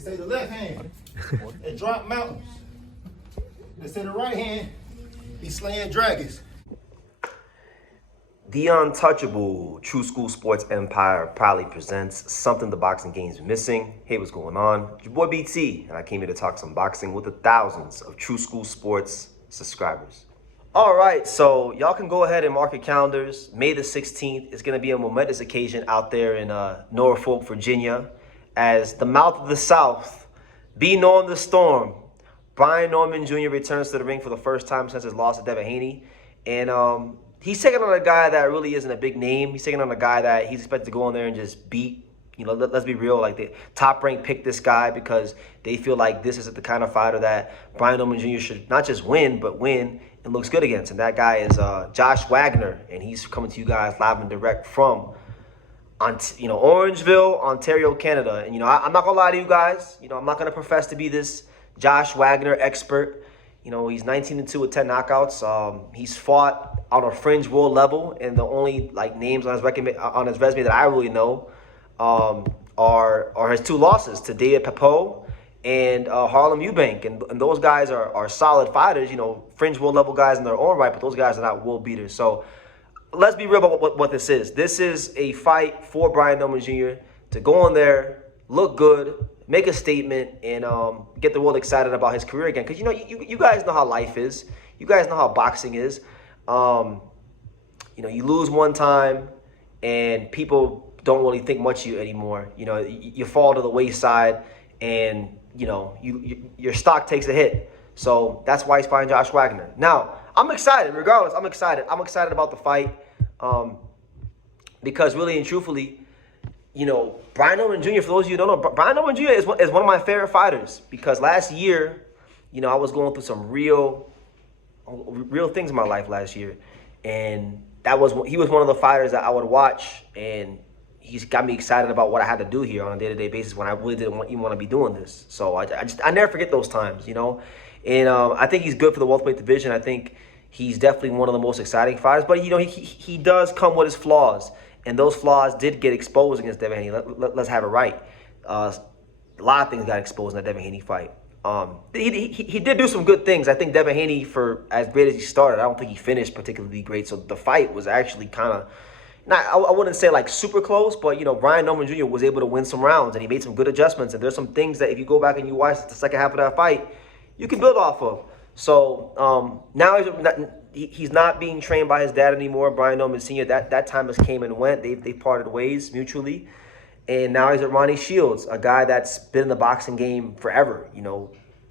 They say the left hand, it drop mountains. They say the right hand, be slaying dragons. The untouchable True School Sports Empire proudly presents something the boxing game's missing. Hey, what's going on? It's your boy BT, and I came here to talk some boxing with the thousands of True School Sports subscribers. All right, so y'all can go ahead and mark your calendars. May the 16th is going to be a momentous occasion out there in Norfolk, Virginia, as the mouth of the South, be known the storm. Brian Norman Jr. returns to the ring for the first time since his loss to Devin Haney, and he's taking on a guy that really isn't a big name. He's taking on a guy that he's expected to go in there and just beat. You know, let's be real. Like, the Top Rank picked this guy because they feel like this is the kind of fighter that Brian Norman Jr. should not just win, but win and looks good against. And that guy is Josh Wagner, and he's coming to you guys live and direct from, Orangeville, Ontario, Canada. And I'm not gonna lie to you guys. I'm not gonna profess to be this Josh Wagner expert. He's 19-2 with 10 knockouts. He's fought on a fringe world level, and the only names on his resume that I really know are his two losses to David Papo and Harlem Eubank, and those guys are solid fighters. Fringe world level guys in their own right, but those guys are not world beaters. So let's be real about what this is. This is a fight for Brian Norman Jr. to go in there, look good, make a statement, and get the world excited about his career again. Because, you guys know how life is. You guys know how boxing is. You lose one time, and people don't really think much of you anymore. You fall to the wayside, and, your stock takes a hit. So that's why he's fighting Josh Wagner. Now, I'm excited. Regardless, I'm excited. I'm excited about the fight because really and truthfully, Brian Norman Jr., for those of you who don't know, Brian Norman Jr. is one of my favorite fighters because last year, I was going through some real things in my life last year. And he was one of the fighters that I would watch, and he's got me excited about what I had to do here on a day-to-day basis when I really didn't even want to be doing this. So I never forget those times, And I think he's good for the welterweight division. I think he's definitely one of the most exciting fighters. But, he does come with his flaws. And those flaws did get exposed against Devin Haney. Let's have it right. A lot of things got exposed in that Devin Haney fight. He did do some good things. I think Devin Haney, for as great as he started, I don't think he finished particularly great. So the fight was actually kind of, I wouldn't say super close, but Brian Norman Jr. was able to win some rounds, and he made some good adjustments. And there's some things that if you go back and you watch the second half of that fight, you can build off of. So now he's not being trained by his dad anymore, Brian Norman Sr. That time has came and went. They parted ways mutually. And now he's at Ronnie Shields, a guy that's been in the boxing game forever.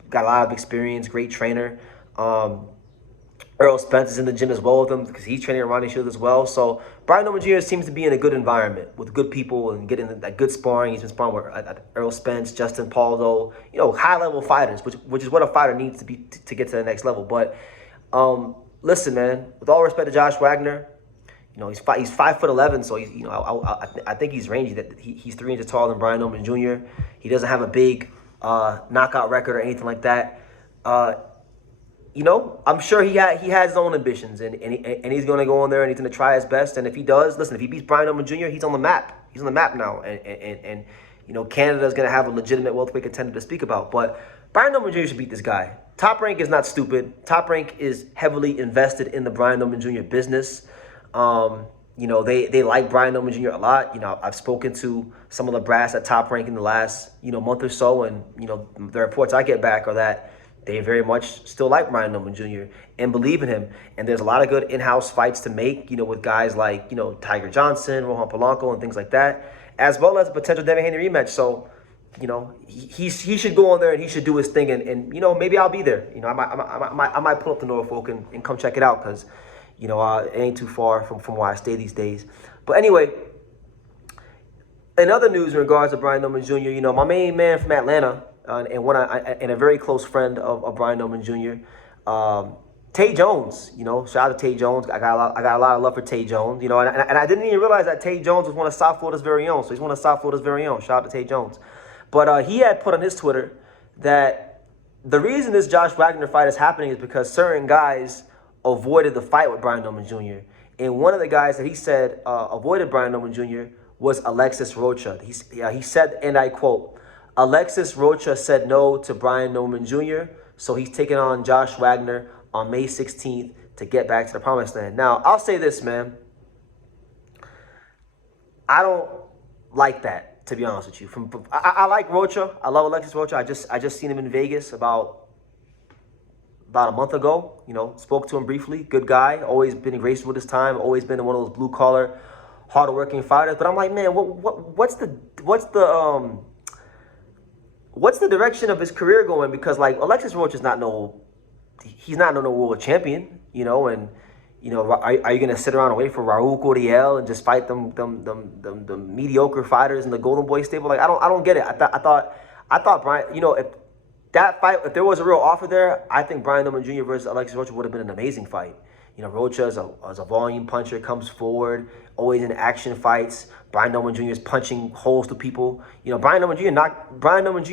Got a lot of experience, great trainer. Earl Spence is in the gym as well with him because he's training at Ronnie Shields as well. So Brian Norman Jr. seems to be in a good environment with good people and getting that good sparring. He's been sparring with Earl Spence, Justin Paldo, high-level fighters, which is what a fighter needs to be to get to the next level. But listen, man, with all respect to Josh Wagner, he's 5'11", so he's I think he's rangy. That he's 3 inches taller than Brian Norman Jr. He doesn't have a big knockout record or anything like that. I'm sure he has his own ambitions, and he's going to go in there and he's going to try his best. And if he does, listen, if he beats Brian Norman Jr., he's on the map. He's on the map now, and Canada is going to have a legitimate welterweight contender to speak about. But Brian Norman Jr. should beat this guy. Top Rank is not stupid. Top Rank is heavily invested in the Brian Norman Jr. business. They like Brian Norman Jr. a lot. I've spoken to some of the brass at Top Rank in the last, month or so, and, the reports I get back are that they very much still like Brian Norman Jr. and believe in him. And there's a lot of good in-house fights to make, with guys like, Tiger Johnson, Rohan Polanco, and things like that, as well as a potential Devin Haney rematch. So, he should go on there and he should do his thing, and maybe I'll be there. I might pull up to Norfolk and come check it out because, it ain't too far from where I stay these days. But anyway, in other news in regards to Brian Norman Jr., my main man from Atlanta, and a very close friend of Brian Norman Jr., Tay Jones. Shout out to Tay Jones. I got a lot of love for Tay Jones. And I didn't even realize that Tay Jones was one of South Florida's very own. So he's one of South Florida's very own. Shout out to Tay Jones. But he had put on his Twitter that the reason this Josh Wagner fight is happening is because certain guys avoided the fight with Brian Norman Jr. And one of the guys that he said avoided Brian Norman Jr. was Alexis Rocha. He said, and I quote, Alexis Rocha said no to Brian Norman Jr., so he's taking on Josh Wagner on May 16th to get back to the promised land. Now, I'll say this, man. I don't like that, to be honest with you. I like Rocha. I love Alexis Rocha. I just seen him in Vegas about a month ago. You know, spoke to him briefly. Good guy. Always been graceful with his time. Always been one of those blue collar, hardworking fighters. But I'm like, man, what's the direction of his career going? Because like Alexis Rocha is he's not no world champion. You know, and you know, are you gonna sit around and wait for Raul Cordial and just fight them mediocre fighters in the Golden Boy stable? Like I don't get it. I thought Brian, you know, if there was a real offer there, I think Brian Norman Jr. versus Alexis Rocha would have been an amazing fight. You know, Rocha is a volume puncher, comes forward, always in action fights. Brian Norman Jr. is punching holes to people. You know, Brian Norman Jr.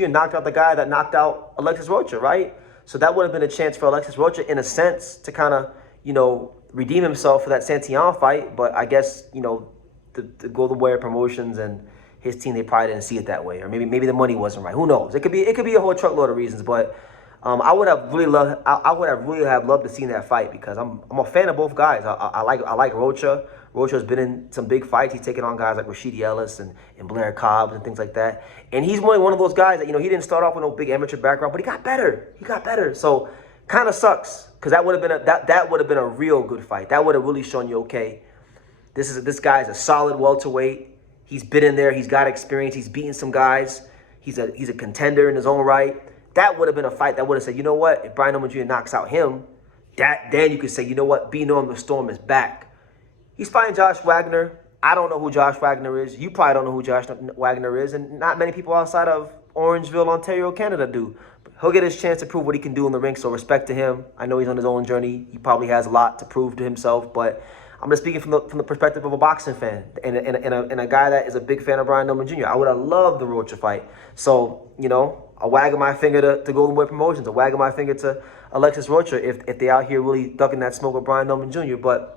knocked out the guy that knocked out Alexis Rocha, right? So that would have been a chance for Alexis Rocha, in a sense, to kind of, you know, redeem himself for that Santillon fight. But I guess, you know, the Golden Boy Promotions and his team, they probably didn't see it that way, or maybe the money wasn't right. Who knows? It could be a whole truckload of reasons. But I would have really loved to see that fight, because I'm a fan of both guys. I like Rocha. Rocha's been in some big fights. He's taken on guys like Rashidi Ellis and Blair Cobbs and things like that. And he's one of those guys that, you know, he didn't start off with no big amateur background, but he got better. So kind of sucks, because that would have been a real good fight. That would have really shown you, okay, this guy is a solid welterweight. He's been in there. He's got experience. He's beaten some guys. He's a contender in his own right. That would have been a fight that would have said, you know what, if Brian Norman Jr. knocks out him, then you could say, you know what, B. Norm the Storm is back. He's fighting Josh Wagner. I don't know who Josh Wagner is. You probably don't know who Josh Wagner is, and not many people outside of Orangeville, Ontario, Canada do. But he'll get his chance to prove what he can do in the ring, so respect to him. I know he's on his own journey. He probably has a lot to prove to himself, but I'm just speaking from the perspective of a boxing fan and a guy that is a big fan of Brian Norman Jr. I would have loved the Rocha fight. So, you know, a wag of my finger to Golden Boy Promotions, a wag of my finger to Alexis Rocha if they out here really ducking that smoke with Brian Norman Jr. But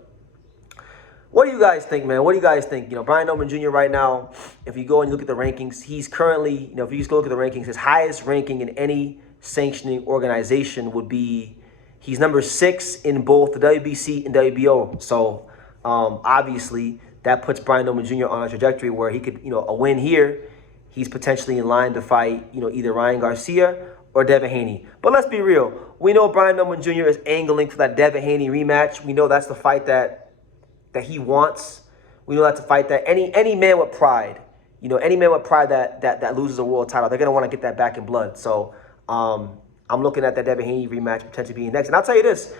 what do you guys think, man? What do you guys think? You know, Brian Norman Jr. right now, if you go and you look at the rankings, he's currently, you know, if you just go look at the rankings, his highest ranking in any sanctioning organization would be, he's number 6 in both the WBC and WBO. So, obviously, that puts Brian Norman Jr. on a trajectory where he could, you know, a win here, he's potentially in line to fight, you know, either Ryan Garcia or Devin Haney. But let's be real. We know Brian Norman Jr. is angling for that Devin Haney rematch. We know that's the fight that he wants. We know that's a fight that any man with pride, you know, any man with pride that loses a world title, they're going to want to get that back in blood. So I'm looking at that Devin Haney rematch potentially being next. And I'll tell you this,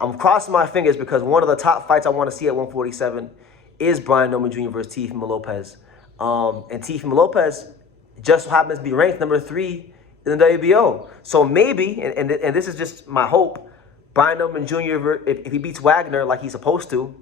I'm crossing my fingers, because one of the top fights I want to see at 147 is Brian Norman Jr. versus Teofimo Lopez. And Teofimo Lopez just so happens to be ranked number 3 in the WBO. So maybe, and this is just my hope, Brian Norman Jr., if he beats Wagner like he's supposed to,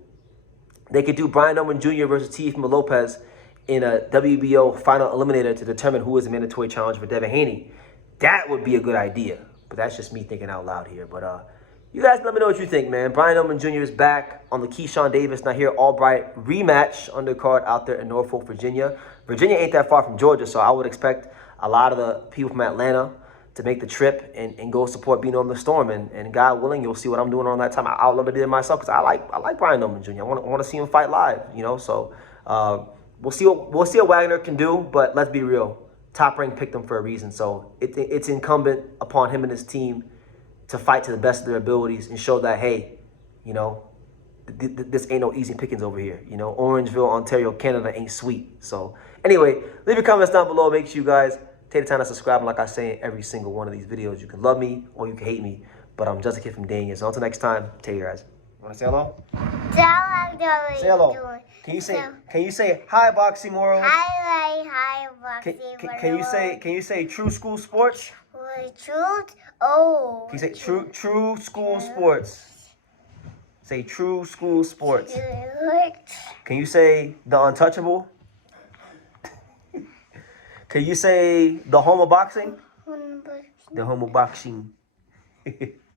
they could do Brian Norman Jr. versus Teofimo Lopez in a WBO final eliminator to determine who is the mandatory challenger for Devin Haney. That would be a good idea. But that's just me thinking out loud here. But you guys let me know what you think, man. Brian Norman Jr. is back on the Keyshawn Davis Not Here Albright rematch undercard out there in Norfolk, Virginia. Virginia ain't that far from Georgia, so I would expect a lot of the people from Atlanta to make the trip and go support B. Norm the Storm. And God willing, you'll see what I'm doing on that time. I would love to be there myself, because I like Brian Norman Jr. I want to see him fight live, you know. So we'll see what Wagner can do, but let's be real. Top Rank picked him for a reason, so it's incumbent upon him and his team to fight to the best of their abilities and show that, hey, you know, this ain't no easy pickings over here. You know, Orangeville, Ontario, Canada ain't sweet. So anyway, leave your comments down below. Make sure you guys take the time to subscribe. And like I say in every single one of these videos, you can love me or you can hate me, but I'm just a kid from Daniel. So until next time, take care, guys. Want to say hello? Say hello. Can you say hi, Boxing World? Hi, Boxing World. Can you say True School Sports? Truth? Oh. Can you say True School Sports? Say True School Sports. Can you say The Untouchable? Can you say The Home of Boxing? The Home of Boxing.